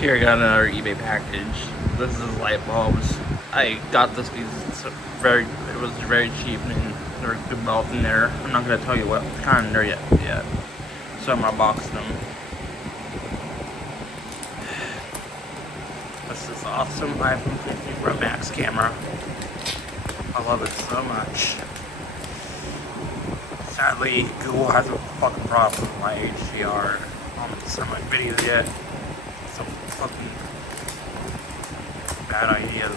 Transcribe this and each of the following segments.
Here, I got another eBay package. This is light bulbs. I got this because it was very cheap and there were good bulbs in there. I'm not gonna tell you what kind they're yet. So I'm gonna box them. This is awesome iPhone 15 Pro Max camera. I love it so much. Sadly, Google has a fucking problem with my HDR on some of my videos yet. It's a fucking bad idea to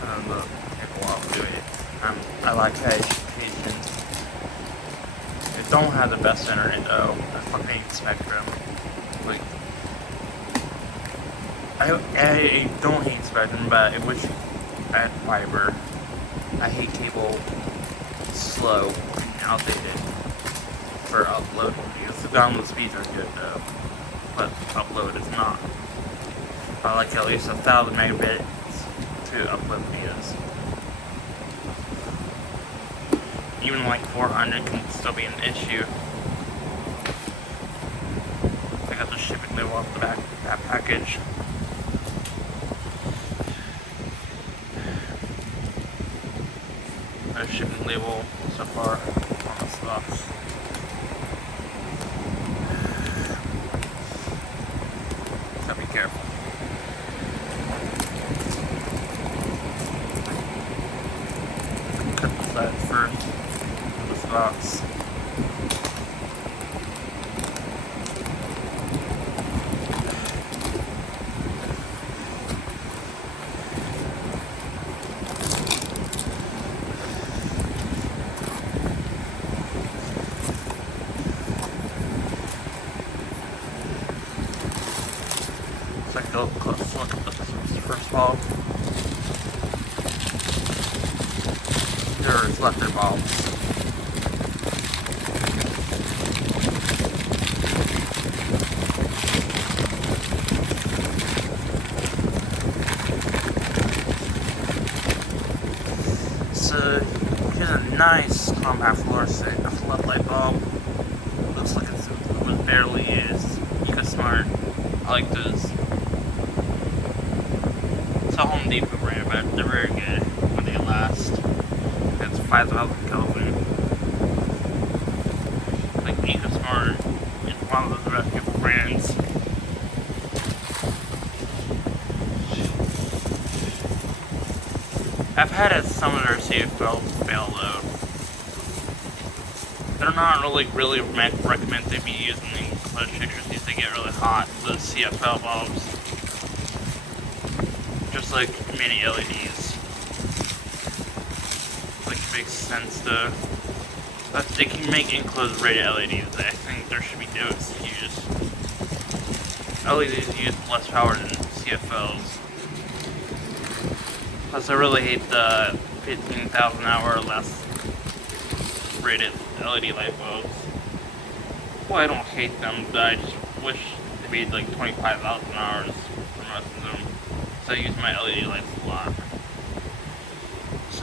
I don't know, take a while to do it. I like education. It don't have the best internet though. I fucking hate Spectrum. I don't hate Spectrum, but I wish I had fiber. I hate cable. It's slow and outdated for upload videos. The download speeds are good though, but upload is not. I like at least 1,000 megabits to upload videos. Even like 400 can still be an issue. I got the shipping label off the back of that package. No shipping label so far on this box. Gotta be careful. Cut the side first of this box. Take a close look at this first bulb. There are reflector bulbs. So here's a nice compact fluorescent floodlight bulb. Looks like it was barely used. Smart. I like those. It's a Home Depot brand, but they're very good when they last. It's 5,000 Kelvin. Like Smart is one of those reputable brands. I've had some of their CFLs fail though. They're not really recommended to be used in the enclosed fixtures because they get really hot. Those CFL bulbs, just like mini LEDs. Like makes sense to. But they can make enclosed rated LEDs. I think there should be those used. LEDs use less power than CFLs. Plus, I really hate the 15,000 hour or less rated LED light bulbs. Well, I don't hate them, but I just wish they made like 25,000 hours for most of them. So I use my LED lights a lot. It's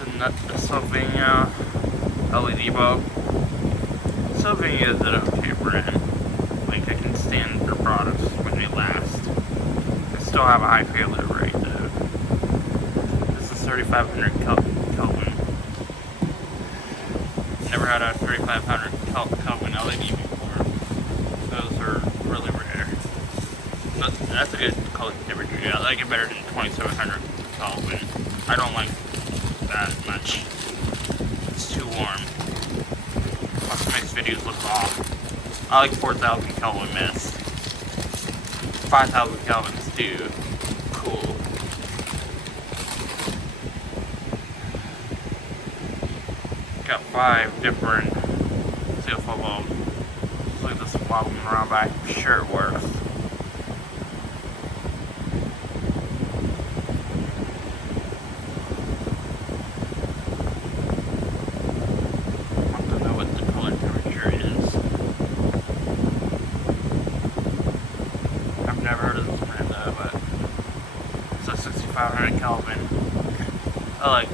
a Sylvania LED bulb. Sylvania is an okay brand. Like, I can stand their products when they last. They still have a high failure rate though. This is 3,500 Kelvin. Never had a 3,500 Kelvin LED before. Those are really rare. That's a good color temperature. I like it better than 2,700 Kelvin. I don't like that much. It's too warm. Also makes videos look off. I like 4,000 Kelvin mist. 5,000 Kelvin's too cool. Got 5 different CFL bulbs. Look at this wobbling around, but I'm sure it works. I want to know what the color temperature is. I've never heard of this brand though, but it's a 6,500 Kelvin. I like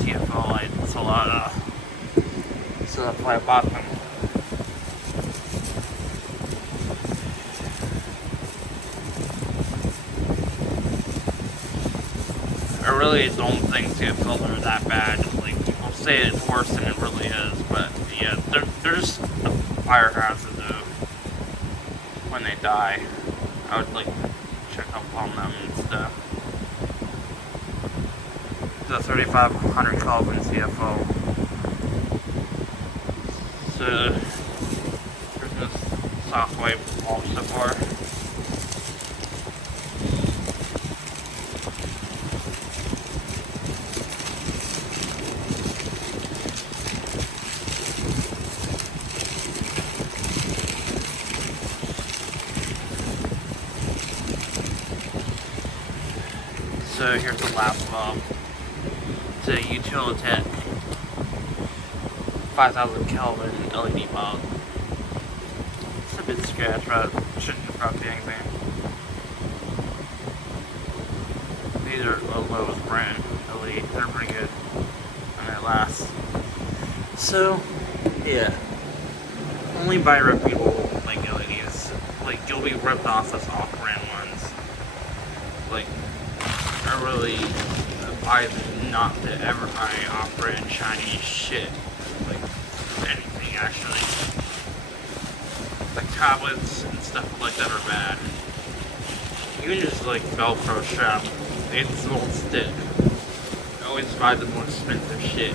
CFL lights a lot, so that's why I bought them. really don't think CFLs are that bad. Like, people say it's worse than it really is, but yeah, they're just a fire hazard though. When they die, I would like check up on them and stuff. The 3500 Kelvin CFO. So there's no soft wave bulb so far. So here's the last bulb. It's a Utilitech 5000 Kelvin LED bulb. It's a bit scratched, but it shouldn't affect anything. These are the lowest brand LED. They're pretty good and they last. So yeah, only buy reputable like LEDs. Like, you'll be ripped off with off-brand ones. Like, I really advise not to ever buy off-brand Chinese shit. Like, anything actually. Like tablets and stuff like that are bad. Even just like Velcro strap, it won't stick. I always buy the more expensive shit.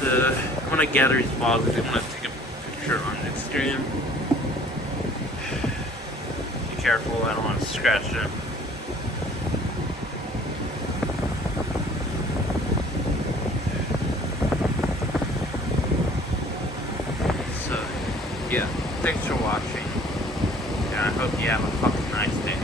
So I'm gonna gather these balls if you want to take a picture on Instagram. Be careful, I don't want to scratch them. So yeah, thanks for watching, and I hope you have a fucking nice day.